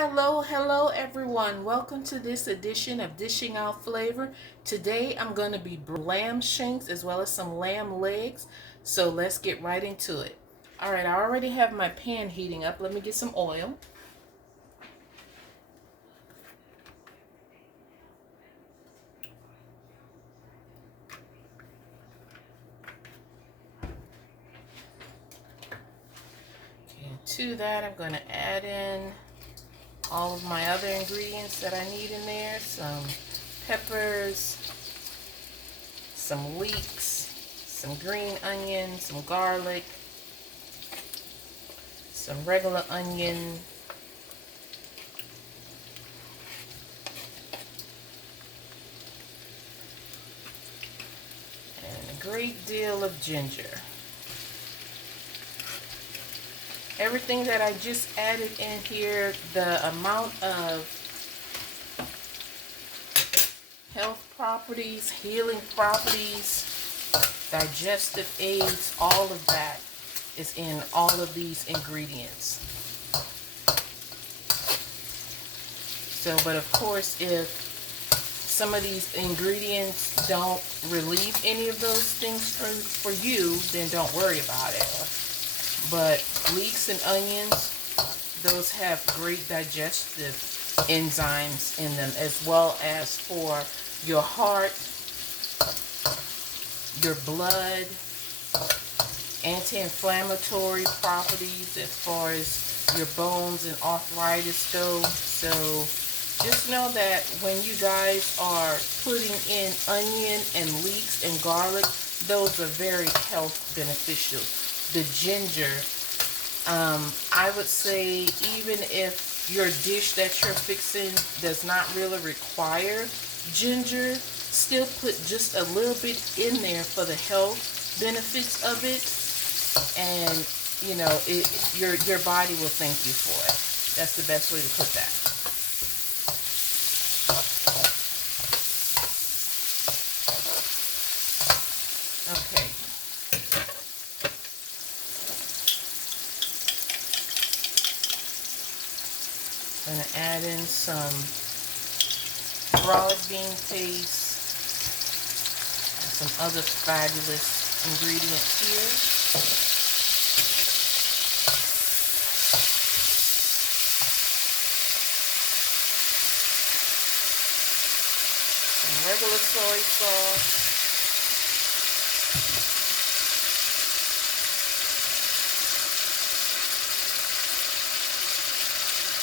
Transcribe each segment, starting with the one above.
Hello everyone. Welcome to this edition of Dishing Out Flavor. Today I'm going to be lamb shanks as well as some lamb legs. So let's get right into it. Alright, I already have my pan heating up. Let me get some oil. Okay, to that I'm going to add in all of my other ingredients that I need in there. Some peppers, some leeks, some green onion, some garlic, some regular onion, and a great deal of ginger. Everything that I just added in here, the amount of health properties, healing properties, digestive aids, all of that is in all of these ingredients. So, but of course, if some of these ingredients don't relieve any of those things for you, then don't worry about it. But leeks and onions, those have great digestive enzymes in them, as well as for your heart, your blood, anti-inflammatory properties as far as your bones and arthritis go. So just know that when you guys are putting in onion and leeks and garlic, those are very health beneficial. The ginger, I would say even if your dish that you're fixing does not really require ginger, still put just a little bit in there for the health benefits of it, and you know, your body will thank you for it. That's the best way to put that. Okay. I'm going to add in some broad bean paste and some other fabulous ingredients here. Some regular soy sauce.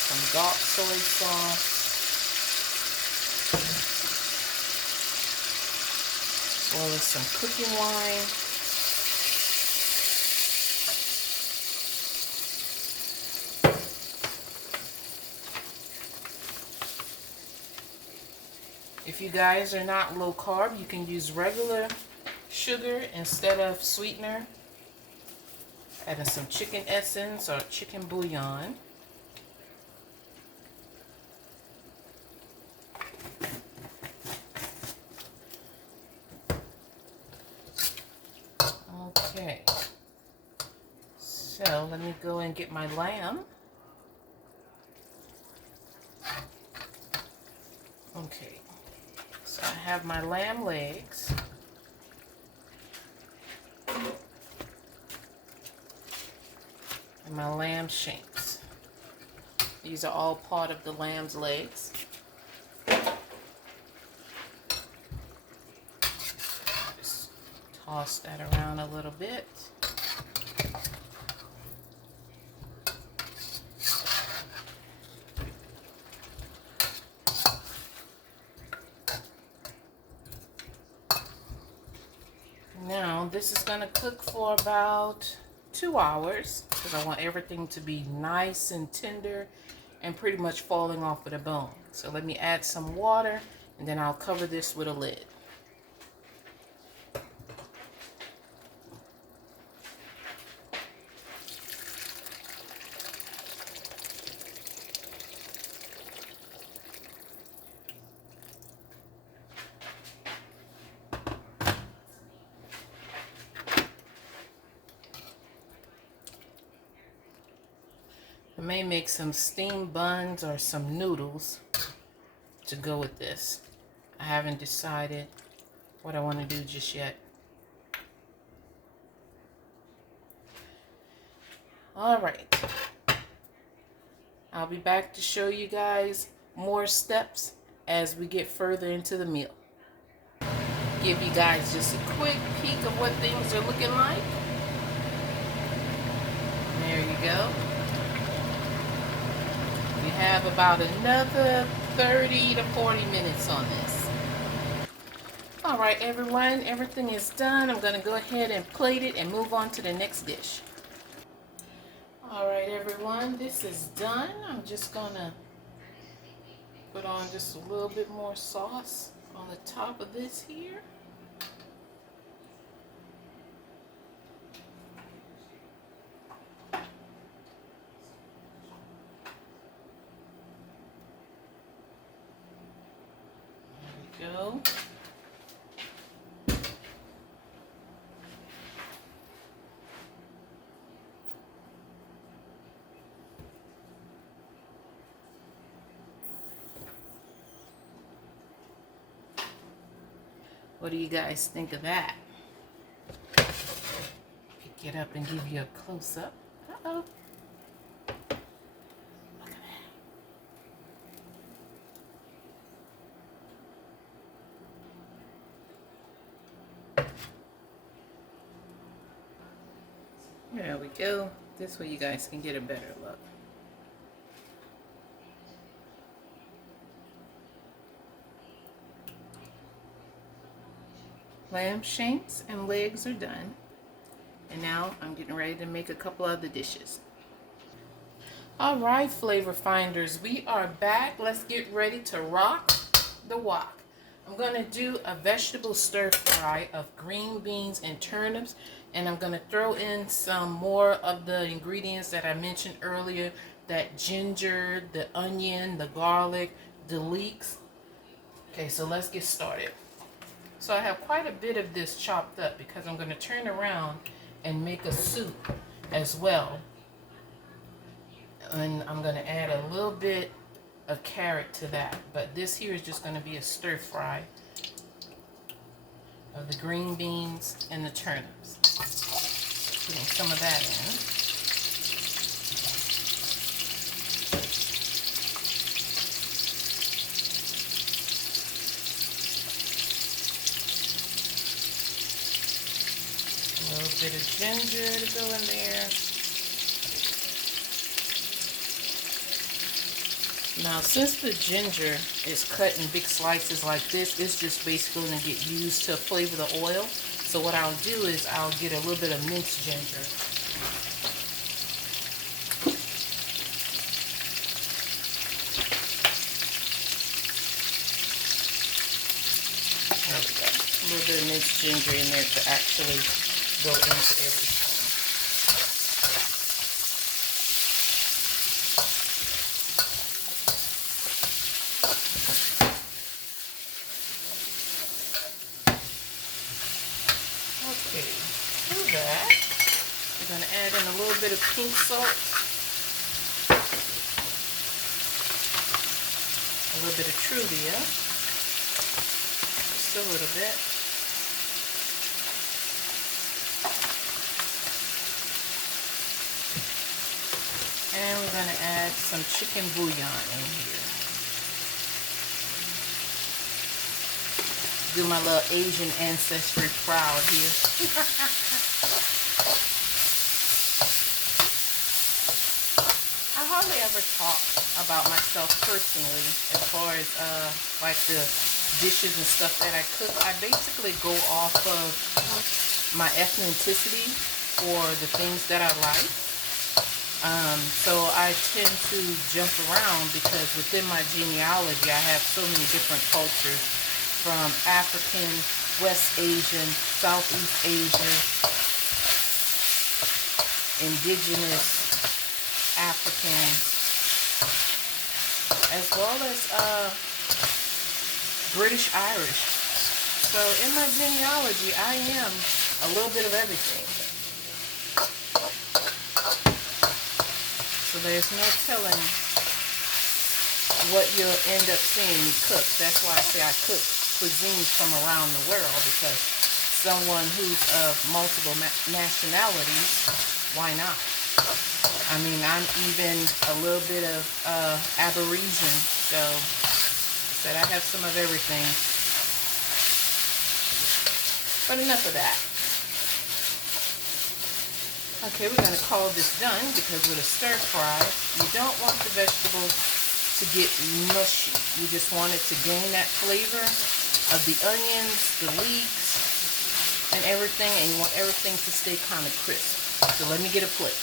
Some dark soy sauce, as well as some cooking wine, if you guys are not low carb, you can use regular sugar instead of sweetener. Adding some chicken essence or chicken bouillon. Okay, so let me go and get my lamb. Okay, so I have my lamb legs. And my lamb shanks. These are all part of the lamb's legs. Just toss that around a little bit. Now this is going to cook for about 2 hours because I want everything to be nice and tender and pretty much falling off of the bone. So let me add some water and then I'll cover this with a lid. may make some steamed buns or some noodles to go with this. I haven't decided what I want to do just yet. All right. I'll be back to show you guys more steps as we get further into the meal. Give you guys just a quick peek of what things are looking like. There you go. We have about another 30 to 40 minutes on this. All right, everyone, everything is done. I'm going to go ahead and plate it and move on to the next dish. All right, everyone, this is done. I'm just going to put on just a little bit more sauce on the top of this here. There we go. What do you guys think of that? Pick it up and give you a close-up. Uh-oh. Look at that. There we go. This way you guys can get a better look. Lamb shanks and legs are done. And now I'm getting ready to make a couple other dishes. All right, flavor finders, we are back. Let's get ready to rock the wok. I'm going to do a vegetable stir fry of green beans and turnips. And I'm going to throw in some more of the ingredients that I mentioned earlier. That ginger, the onion, the garlic, the leeks. Okay, so let's get started. So I have quite a bit of this chopped up because I'm going to turn around and make a soup as well. And I'm going to add a little bit of carrot to that. But this here is just going to be a stir fry of the green beans and the turnips. Putting some of that in. A little bit of ginger to go in there. Now, since the ginger is cut in big slices like this, it's just basically going to get used to flavor the oil. So what I'll do is I'll get a little bit of minced ginger. There we go. A little bit of minced ginger in there to actually go into everything. Okay, do that. We're going to add in a little bit of pink salt, a little bit of Truvia, just a little bit. And we're going to add some chicken bouillon in here. Do my little Asian ancestry proud here. I hardly ever talk about myself personally as far as like the dishes and stuff that I cook. I basically go off of my ethnicity for the things that I like. So I tend to jump around because within my genealogy I have so many different cultures, from African, West Asian, Southeast Asian, indigenous, African, as well as British Irish. So in my genealogy I am a little bit of everything. So So there's no telling what you'll end up seeing me cook. That's why I say I cook cuisines from around the world, because someone who's of multiple nationalities, why not? I mean, I'm even a little bit of Aborigine, so I have some of everything. But enough of that. Okay, we're going to call this done, because with a stir fry, you don't want the vegetables to get mushy. You just want it to gain that flavor of the onions, the leeks, and everything, and you want everything to stay kind of crisp. So let me get a plate.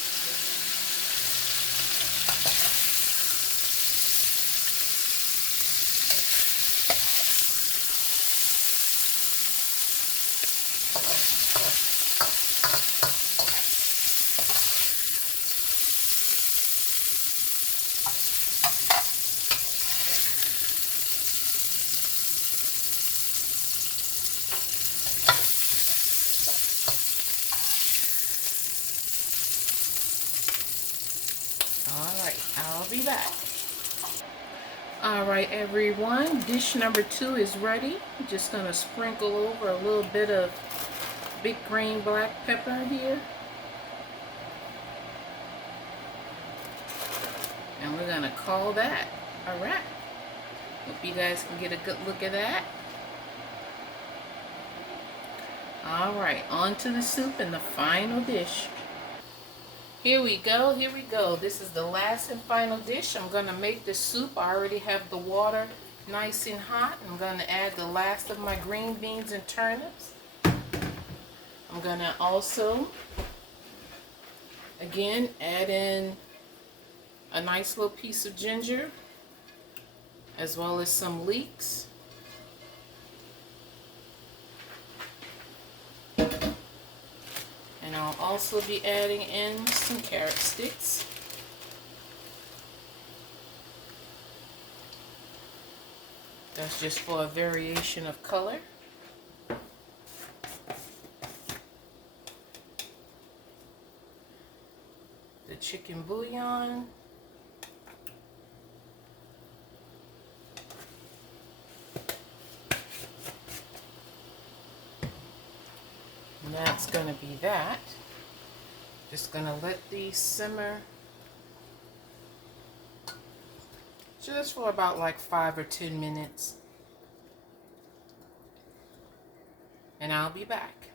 Alright, I'll be back. Alright everyone, dish number 2 is ready. I'm just going to sprinkle over a little bit of big green black pepper here. And we're going to call that a wrap. Hope you guys can get a good look at that. Alright, on to the soup and the final dish. Here we go, here we go. This is the last and final dish. I'm going to make the soup. I already have the water nice and hot. I'm going to add the last of my green beans and turnips. I'm going to also, again, add in a nice little piece of ginger, as well as some leeks. And I'll also be adding in some carrot sticks. That's just for a variation of color. The chicken bouillon. And that's going to be that. Just going to let these simmer just for about like 5 or 10 minutes. And I'll be back.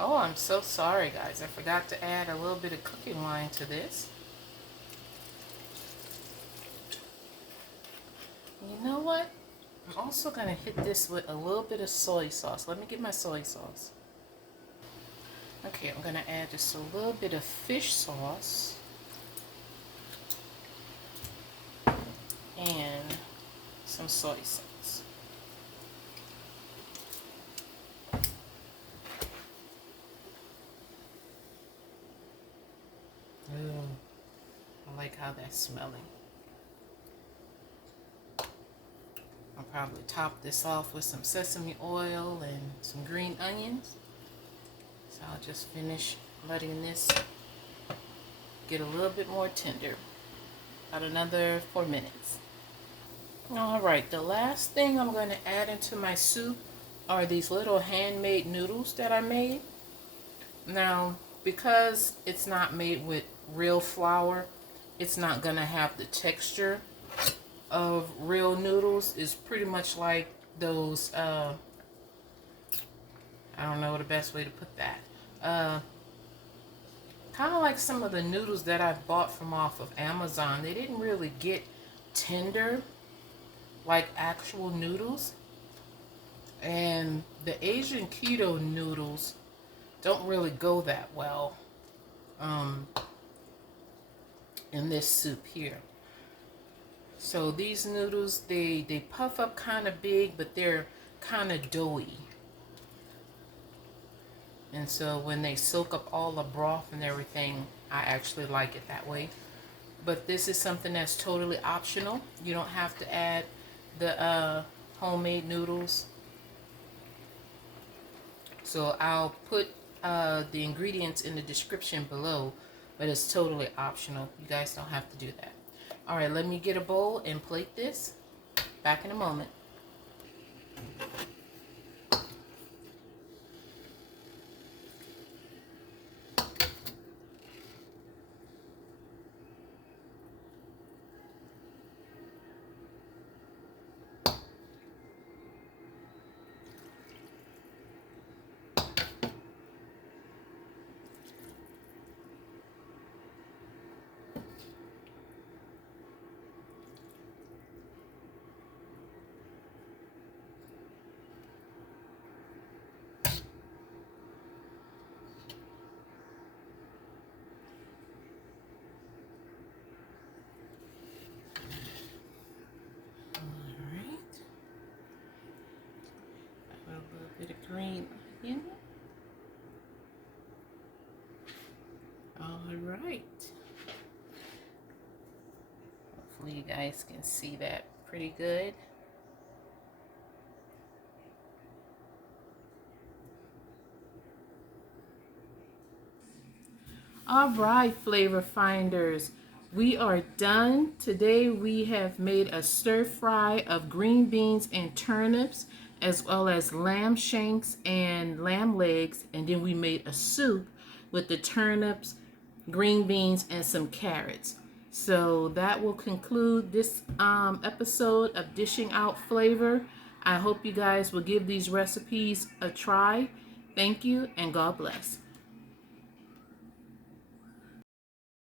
Oh, I'm so sorry guys. I forgot to add a little bit of cooking wine to this. You know what? I'm also going to hit this with a little bit of soy sauce. Let me get my soy sauce. Okay, I'm going to add just a little bit of fish sauce. And some soy sauce. Ooh, I like how that's smelling. I'll probably top this off with some sesame oil and some green onions. So I'll just finish letting this get a little bit more tender. About another 4 minutes. Alright, the last thing I'm going to add into my soup are these little handmade noodles that I made. Now, because it's not made with real flour, it's not going to have the texture of real noodles. Is pretty much like those I don't know the best way to put that, kind of like some of the noodles that I've bought from off of Amazon. They didn't really get tender like actual noodles, and the Asian keto noodles don't really go that well in this soup here. So these noodles, they puff up kind of big, but they're kind of doughy. And so when they soak up all the broth and everything, I actually like it that way. But this is something that's totally optional. You don't have to add the homemade noodles. So I'll put the ingredients in the description below, but it's totally optional. You guys don't have to do that. All right, let me get a bowl and plate this. Back in a moment. Bit of green onion. All right. Hopefully you guys can see that pretty good. All right, flavor finders. We are done. Today we have made a stir fry of green beans and turnips, as well as lamb shanks and lamb legs, and then we made a soup with the turnips, green beans, and some carrots. So that will conclude this episode of Dishing Out Flavor. I hope you guys will give these recipes a try. Thank you, and God bless.